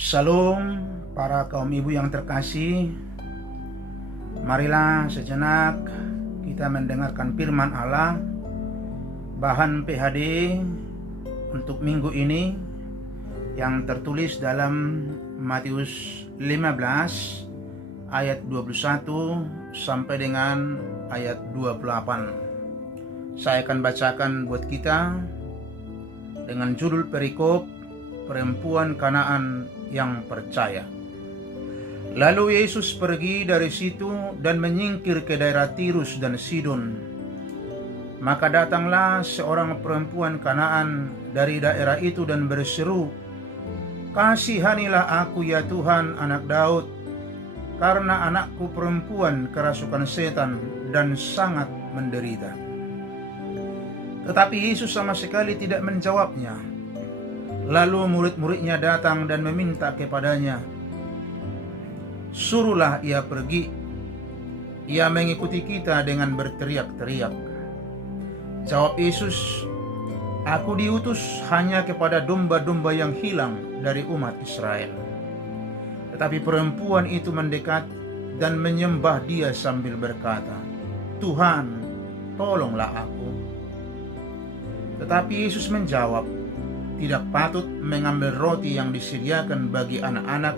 Shalom para kaum ibu yang terkasih. Marilah sejenak kita mendengarkan firman Allah. Bahan PHD untuk minggu ini yang tertulis dalam Matius 15 ayat 21 sampai dengan ayat 28. Saya akan bacakan buat kita dengan judul perikop perempuan Kanaan yang percaya. Lalu Yesus pergi dari situ dan menyingkir ke daerah Tirus dan Sidon. Maka datanglah seorang perempuan Kanaan dari daerah itu dan berseru, "Kasihanilah aku ya Tuhan, anak Daud, karena anakku perempuan kerasukan setan dan sangat menderita." Tetapi Yesus sama sekali tidak menjawabnya. Lalu murid-muridnya datang dan meminta kepadanya, "Suruhlah ia pergi. Ia mengikuti kita dengan berteriak-teriak." Jawab Yesus, "Aku diutus hanya kepada domba-domba yang hilang dari umat Israel." Tetapi perempuan itu mendekat dan menyembah dia sambil berkata, "Tuhan, tolonglah aku." Tetapi Yesus menjawab, "Tidak patut mengambil roti yang disediakan bagi anak-anak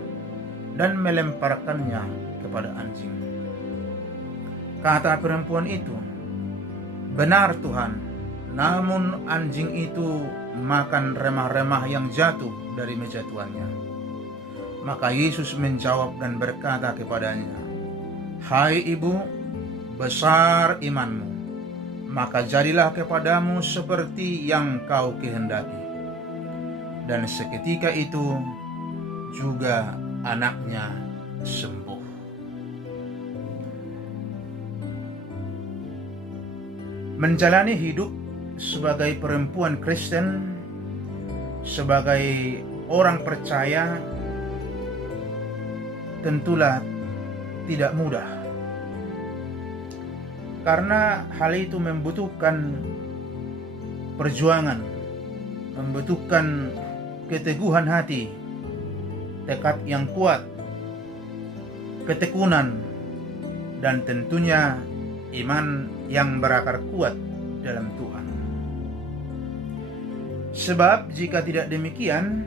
dan melemparkannya kepada anjing." Kata perempuan itu, "Benar Tuhan, namun anjing itu makan remah-remah yang jatuh dari meja tuannya." Maka Yesus menjawab dan berkata kepadanya, "Hai ibu, besar imanmu, maka jadilah kepadamu seperti yang kau kehendaki." Dan seketika itu juga anaknya sembuh. Menjalani hidup sebagai perempuan Kristen, sebagai orang percaya, tentulah tidak mudah. Karena hal itu membutuhkan perjuangan, membutuhkan keteguhan hati, tekad yang kuat, ketekunan, dan tentunya iman yang berakar kuat dalam Tuhan. Sebab jika tidak demikian,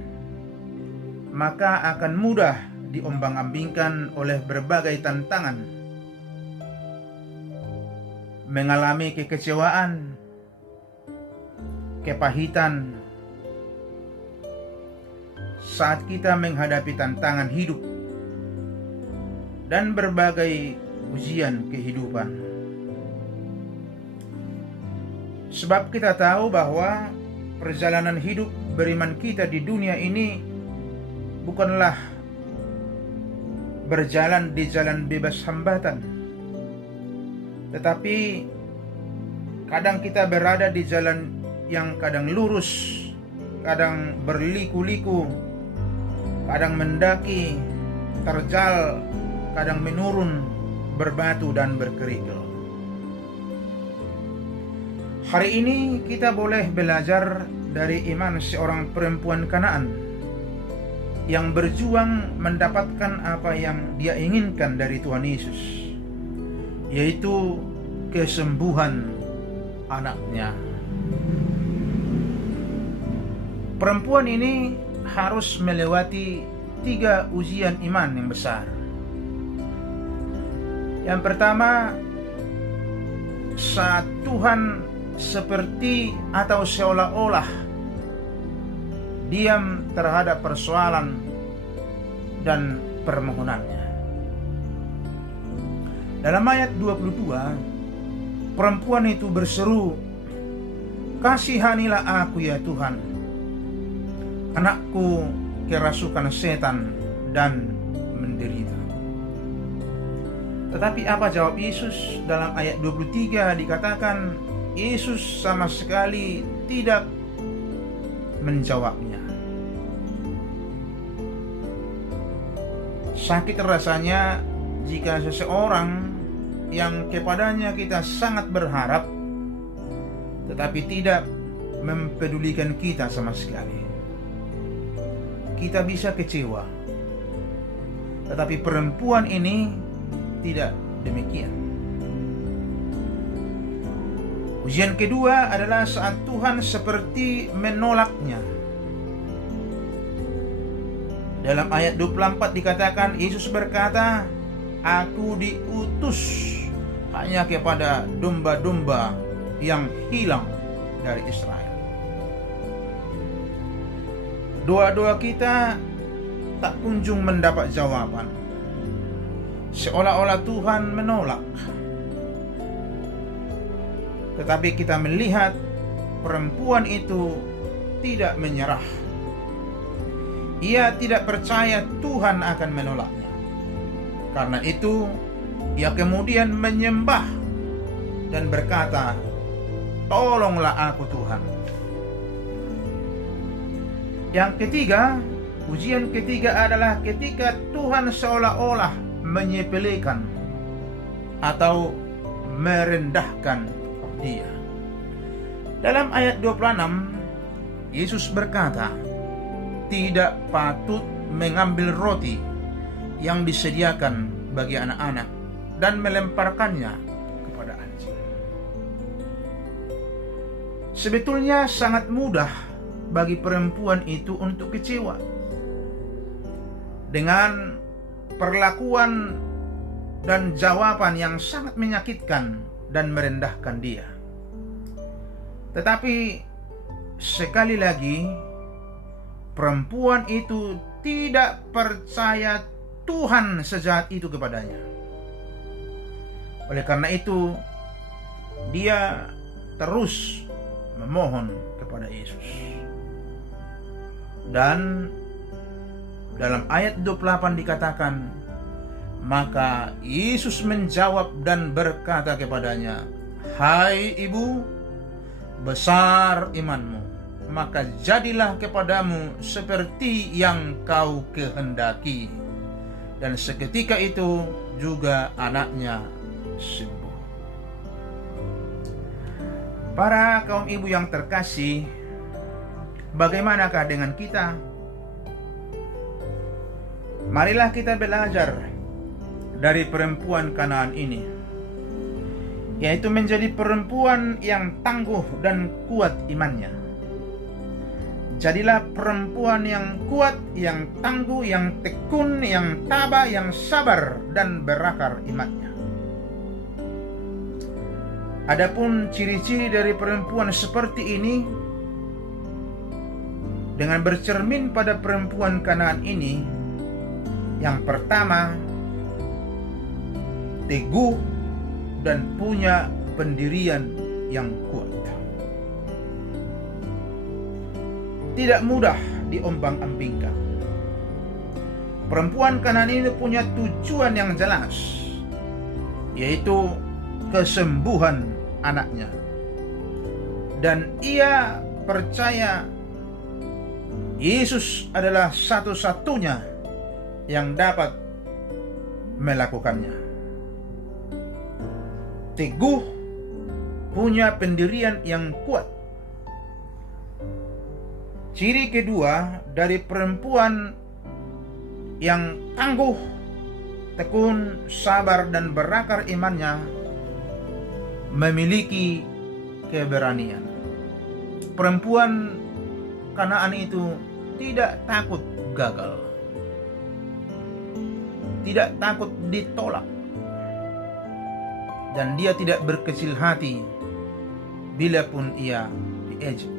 maka akan mudah diombang-ambingkan oleh berbagai tantangan, mengalami kekecewaan, kepahitan, saat kita menghadapi tantangan hidup dan berbagai ujian kehidupan. Sebab kita tahu bahwa perjalanan hidup beriman kita di dunia ini bukanlah berjalan di jalan bebas hambatan, tetapi kadang kita berada di jalan yang kadang lurus, kadang berliku-liku, kadang mendaki, terjal, kadang menurun, berbatu dan berkerikil. Hari ini kita boleh belajar dari iman seorang perempuan Kanaan yang berjuang mendapatkan apa yang dia inginkan dari Tuhan Yesus, yaitu kesembuhan anaknya. Perempuan ini harus melewati 3 ujian iman yang besar. Yang pertama, saat Tuhan seperti atau seolah-olah diam terhadap persoalan dan permohonannya. Dalam ayat 22, perempuan itu berseru, "Kasihanilah aku ya Tuhan, anakku kerasukan setan dan menderita." Tetapi apa jawab Yesus? Dalam ayat 23 dikatakan Yesus sama sekali tidak menjawabnya. Sakit rasanya jika seseorang yang kepadanya kita sangat berharap tetapi tidak mempedulikan kita sama sekali. Kita bisa kecewa, Tetapi perempuan ini tidak demikian. Ujian kedua adalah saat Tuhan seperti menolaknya. Dalam ayat 24 dikatakan, Yesus berkata, "Aku diutus hanya kepada domba-domba yang hilang dari Israel." Doa-doa kita tak kunjung mendapat jawaban. Seolah-olah Tuhan menolak. Tetapi kita melihat perempuan itu tidak menyerah. Ia tidak percaya Tuhan akan menolaknya. Karena itu, ia kemudian menyembah dan berkata, "Tolonglah aku Tuhan." Yang ketiga, ujian ketiga adalah ketika Tuhan seolah-olah menyepelekan atau merendahkan dia. Dalam ayat 26, Yesus berkata, "Tidak patut mengambil roti yang disediakan bagi anak-anak dan melemparkannya kepada anjing." Sebetulnya sangat mudah bagi perempuan itu untuk kecewa dengan perlakuan dan jawaban yang sangat menyakitkan dan merendahkan dia. Tetapi sekali lagi, perempuan itu tidak percaya Tuhan sejahat itu kepadanya. Oleh karena itu, dia terus memohon kepada Yesus. Dan dalam ayat 28 dikatakan, maka Yesus menjawab dan berkata kepadanya, "Hai ibu, besar imanmu, maka jadilah kepadamu seperti yang kau kehendaki." Dan seketika itu juga anaknya sembuh. Para kaum ibu yang terkasih, bagaimanakah dengan kita? Marilah kita belajar dari perempuan Kanaan ini, yaitu menjadi perempuan yang tangguh dan kuat imannya. Jadilah perempuan yang kuat, yang tangguh, yang tekun, yang tabah, yang sabar dan berakar imannya. Adapun ciri-ciri dari perempuan seperti ini, dengan bercermin pada perempuan Kanaan ini, yang pertama, teguh dan punya pendirian yang kuat. Tidak mudah diombang-ambingkan. Perempuan Kanaan ini punya tujuan yang jelas, yaitu kesembuhan anaknya. Dan ia percaya Yesus adalah satu-satunya yang dapat melakukannya. Teguh, punya pendirian yang kuat. Ciri kedua dari perempuan yang tangguh, tekun, sabar, dan berakar imannya, memiliki keberanian. Perempuan Kanaan itu tidak takut gagal, tidak takut ditolak, dan dia tidak berkecil hati bila pun ia diejek.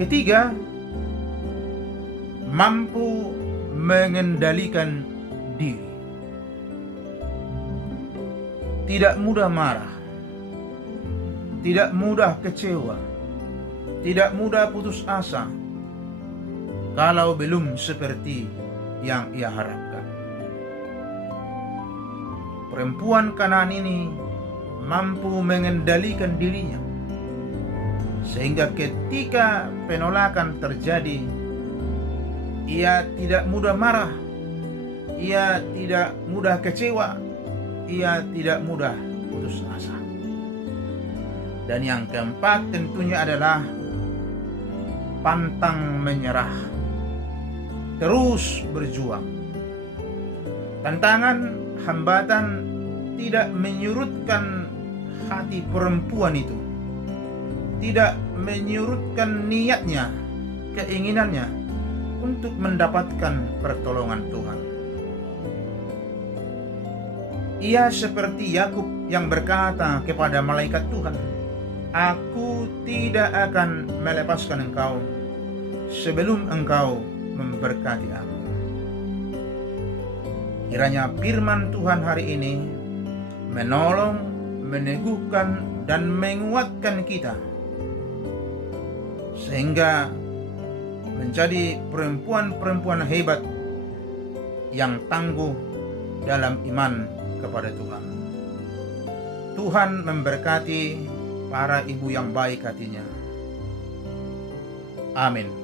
Ketiga, mampu mengendalikan diri. Tidak mudah marah, tidak mudah kecewa, tidak mudah putus asa kalau belum seperti yang ia harapkan. Perempuan Kanaan ini mampu mengendalikan dirinya, sehingga ketika penolakan terjadi, ia tidak mudah marah, ia tidak mudah kecewa, ia tidak mudah putus asa. Dan yang keempat tentunya adalah pantang menyerah, terus berjuang. Tantangan, hambatan tidak menyurutkan hati perempuan itu, tidak menyurutkan niatnya, keinginannya untuk mendapatkan pertolongan Tuhan. Ia seperti Yakub yang berkata kepada malaikat Tuhan, "Aku tidak akan melepaskan engkau sebelum engkau memberkati aku." Kiranya firman Tuhan hari ini menolong, meneguhkan, dan menguatkan kita, sehingga menjadi perempuan-perempuan hebat yang tangguh dalam iman kepada Tuhan. Tuhan memberkati para ibu yang baik hatinya. Amin.